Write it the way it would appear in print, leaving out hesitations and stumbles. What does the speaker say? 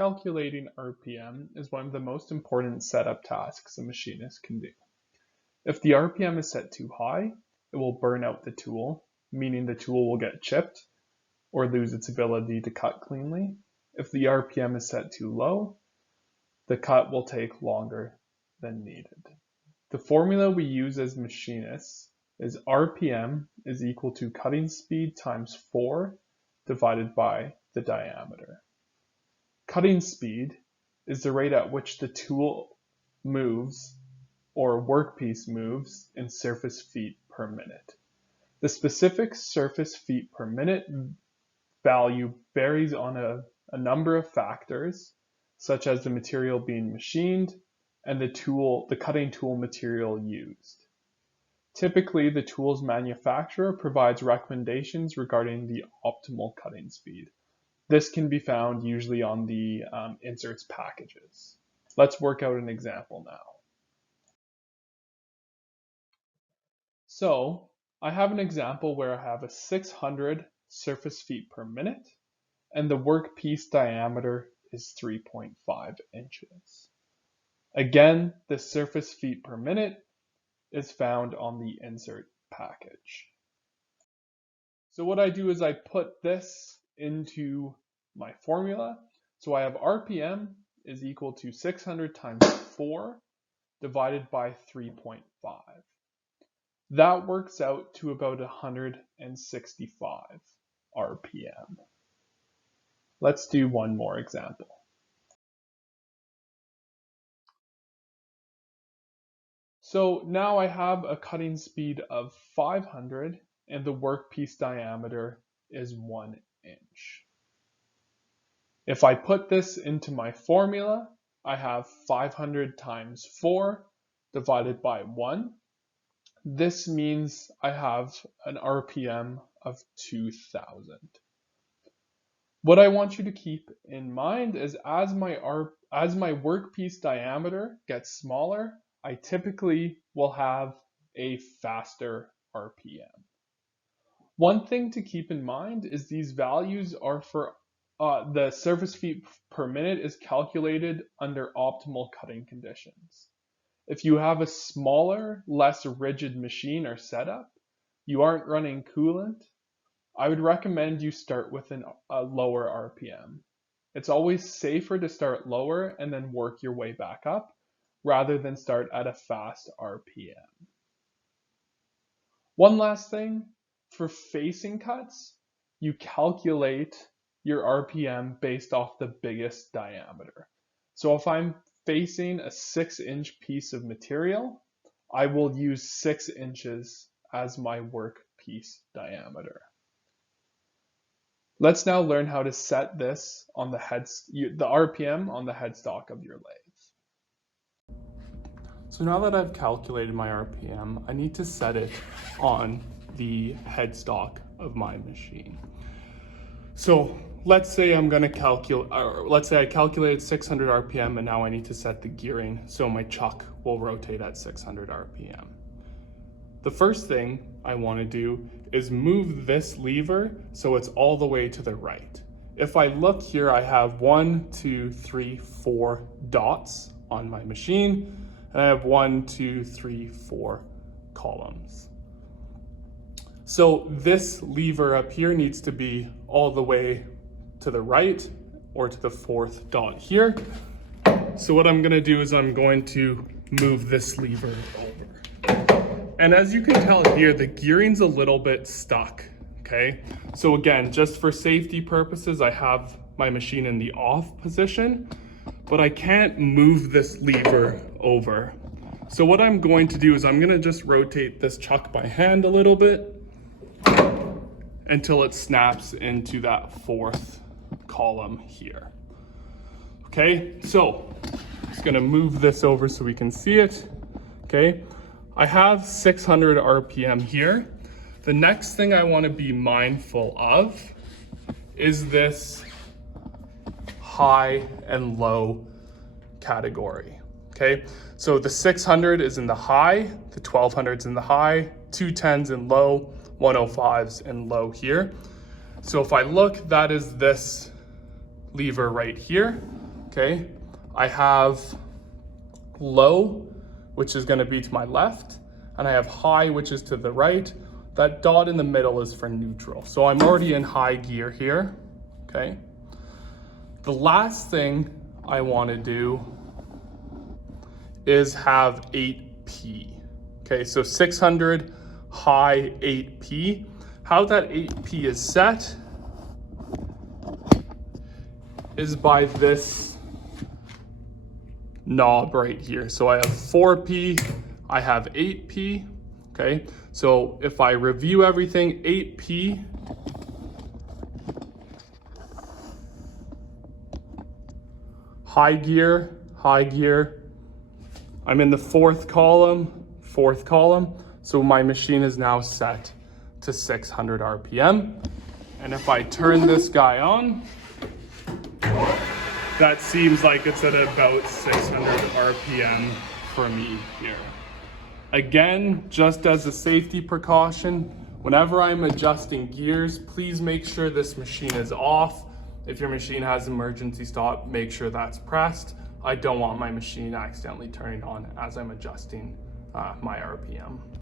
Calculating RPM is one of the most important setup tasks a machinist can do. If the RPM is set too high, it will burn out the tool, meaning the tool will get chipped or lose its ability to cut cleanly. If the RPM is set too low, the cut will take longer than needed. The formula we use as machinists is RPM is equal to cutting speed times 4 divided by the diameter. Cutting speed is the rate at which the tool moves or workpiece moves in surface feet per minute. The specific surface feet per minute value varies on a number of factors, such as the material being machined and the cutting tool material used. Typically, the tool's manufacturer provides recommendations regarding the optimal cutting speed. This can be found usually on the inserts packages. Let's work out an example now. So I have an example where I have a 600 surface feet per minute and the workpiece diameter is 3.5 inches. Again, the surface feet per minute is found on the insert package. So what I do is I put this into my formula. So I have RPM is equal to 600 times 4 divided by 3.5. That works out to about 165 RPM. Let's do one more example. So now I have a cutting speed of 500 and the workpiece diameter is 1 inch. If I put this into my formula, I have 500 times 4 divided by 1. This means I have an RPM of 2000. What I want you to keep in mind is as my workpiece diameter gets smaller, I typically will have a faster RPM. One thing to keep in mind is these values are for the surface feet per minute is calculated under optimal cutting conditions. If you have a smaller, less rigid machine or setup, you aren't running coolant, I would recommend you start with a lower RPM. It's always safer to start lower and then work your way back up rather than start at a fast RPM. One last thing, for facing cuts, you calculate your RPM based off the biggest diameter. So if I'm facing a 6-inch piece of material, I will use 6 inches as my workpiece diameter. Let's now learn how to set this on the RPM on the headstock of your lathe. So now that I've calculated my RPM, I need to set it on the headstock of my machine. So let's say I calculated 600 RPM and now I need to set the gearing so my chuck will rotate at 600 RPM. The first thing I want to do is move this lever so it's all the way to the right. If I look here, I have 1, 2, 3, 4 dots on my machine, and I have 1, 2, 3, 4 columns. So this lever up here needs to be all the way to the right or to the 4th dot here. So what I'm gonna do is I'm going to move this lever over. And as you can tell here, the gearing's a little bit stuck, okay? So again, just for safety purposes, I have my machine in the off position, but I can't move this lever over. So what I'm going to do is I'm gonna just rotate this chuck by hand a little bit until it snaps into that 4th column here. Okay, so just gonna move this over so we can see it. Okay, I have 600 RPM here. The next thing I want to be mindful of is this high and low category. Okay, so the 600 is in the high, the 1200 is in the high, 210s in low, 105s in low here. So if I look, that is this lever right here. okay? I have low, which is gonna be to my left, and I have high, which is to the right. That dot in the middle is for neutral. So I'm already in high gear here, okay? The last thing I wanna do is have 8P. Okay, so 600 high 8P. How that 8P is set is by this knob right here. So I have 4P, I have 8P, okay? So if I review everything, 8P, high gear, I'm in the fourth column, so my machine is now set to 600 RPM. And if I turn this guy on, that seems like it's at about 600 RPM for me here. Again, just as a safety precaution, whenever I'm adjusting gears, please make sure this machine is off. If your machine has emergency stop, make sure that's pressed. I don't want my machine accidentally turning on as I'm adjusting my RPM.